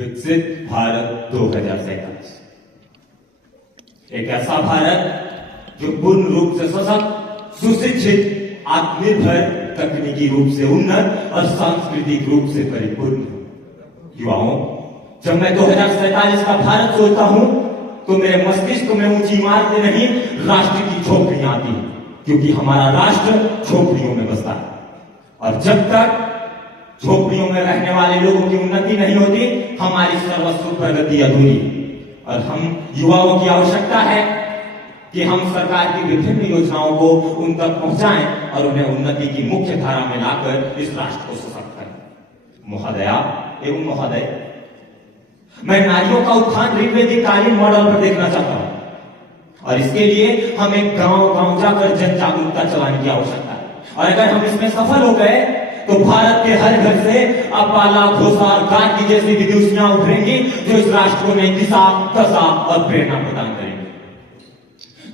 विकसित भारत 2047, एक ऐसा भारत जो पूर्ण रूप से सशक्त, सुशिक्षित, आत्मनिर्भर, तकनीकी रूप से उन्नत और सांस्कृतिक रूप से परिपूर्ण हो। युवाओं, जब मैं 2047 का भारत सोचता हूं तो मेरे मस्तिष्क में ऊंची इमारतें नहीं, राष्ट्र की झोपड़ियां आती हैं, क्योंकि हमारा राष्ट्र झोपड़ियों में बसता है। और जब तक झोपड़ियों में रहने वाले लोगों की उन्नति नहीं होती, हमारी सर्वस्व प्रगति अधूरी। और हम युवाओं की आवश्यकता है कि हम सरकार की विभिन्न योजनाओं को उन तक पहुंचाएं और उन्हें उन्नति की मुख्य धारा में लाकर इस राष्ट्र को सशक्त करें। महोदया एवं महोदय, मैं नारियों का उत्थान ऋग्वेदिक मॉडल पर देखना चाहता हूं, और इसके लिए हमें गांव-गांव जाकर जन जागरूकता चलाने की आवश्यकता है। और अगर हम इसमें सफल हो गए तो भारत के हर घर से अपाला, घोषा और गांधी जैसी विदुषियां उभरेंगी जो इस राष्ट्र को नई दिशा, दशा और प्रेरणा प्रदान करेंगे।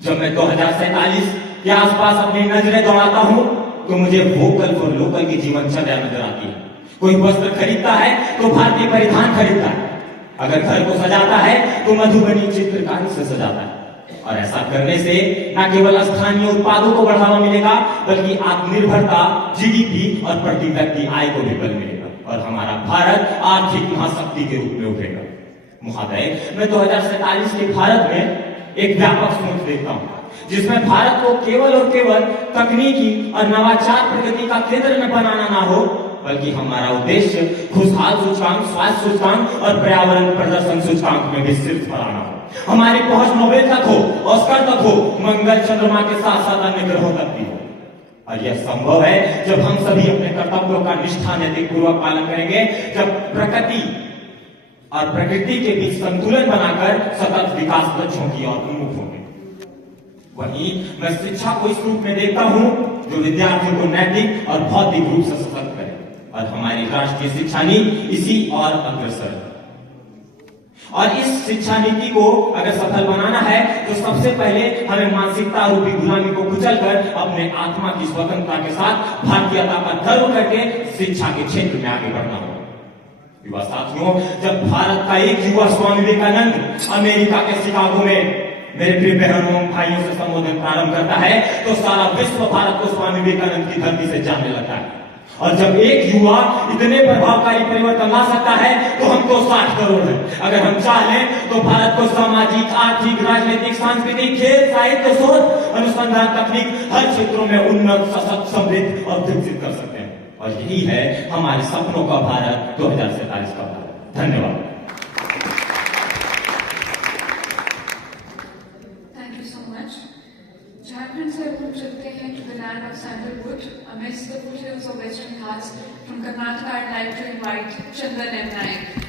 जब मैं 2047 के आसपास अपनी नजरें दौड़ाता हूं तो मुझे वोकल फॉर लोकल की जीवनचर्या नजर आती है। कोई वस्त्र खरीदता है तो भारतीय परिधान खरीदता है, अगर घर को सजाता है तो मधुबनी चित्रकारी से सजाता है। और ऐसा करने से न केवल स्थानीय उत्पादों को बढ़ावा मिलेगा, बल्कि आत्मनिर्भरता, जीडीपी और प्रति व्यक्ति आय को भी बल मिलेगा और हमारा भारत आर्थिक महाशक्ति के रूप में उभरेगा। महोदय, मैं 2047 के भारत में एक व्यापक सोच देखता हूं, जिसमें भारत को केवल और केवल तकनीकी और नवाचार प्रगति का केंद्र में बनाना ना हो, बल्कि हमारा उद्देश्य खुशहाल सूचकांक, स्वास्थ्य सूचकांक और पर्यावरण प्रदर्शन सूचकांक में भी शीर्ष पर आना हो। हमारी पहुंच नोबेल तक हो, ऑस्कर तक हो, मंगल, चंद्रमा के साथ साथ अन्य ग्रहों तक भी हो। और यह संभव है जब हम सभी अपने कर्तव्यों का निष्ठा, नैतिक पूर्वक पालन करेंगे, जब प्रकृति और प्रकृति के बीच संतुलन बनाकर सतत विकास लक्ष्यों की ओर उन्मुख होंगे। वहीं मैं शिक्षा को इस रूप में देखता हूं जो विद्यार्थियों को नैतिक और भौतिक रूप से सशक्त करे, और हमारी राष्ट्रीय शिक्षा नीति इसी और अग्रसर है। और इस शिक्षा नीति को अगर सफल बनाना है तो सबसे पहले हमें मानसिकता रूपी गुलामी को कुचलकर अपने आत्मा की स्वतंत्रता के साथ भारतीयता पर गर्व करके शिक्षा के क्षेत्र में आगे बढ़ना होगा। युवा साथियों, जब भारत का एक युवा स्वामी विवेकानंद अमेरिका के शिकागो में मेरे प्रिय बहनों भाइयों से संबोधन प्रारंभ करता है तो सारा विश्व भारत को स्वामी विवेकानंद की धरती से जानने लगता है। और जब एक युवा इतने प्रभावकारी परिवर्तन ला सकता है तो हम तो 60 करोड़ है। अगर हम चाहें तो भारत को सामाजिक, आर्थिक, राजनीतिक, सांस्कृतिक, खेल, साहित्य, शोध, अनुसंधान, तकनीक हर क्षेत्रों में उन्नत, सशक्त, समृद्ध और विकसित कर सकते हैं। और यही है हमारे सपनों का भारत, 2047 का भारत। धन्यवाद। Jharkhand से हम चलते हैं to the land of sandalwood amidst the foothills of Western Ghats. From Karnataka, I'd like to invite Chandan M. Naik.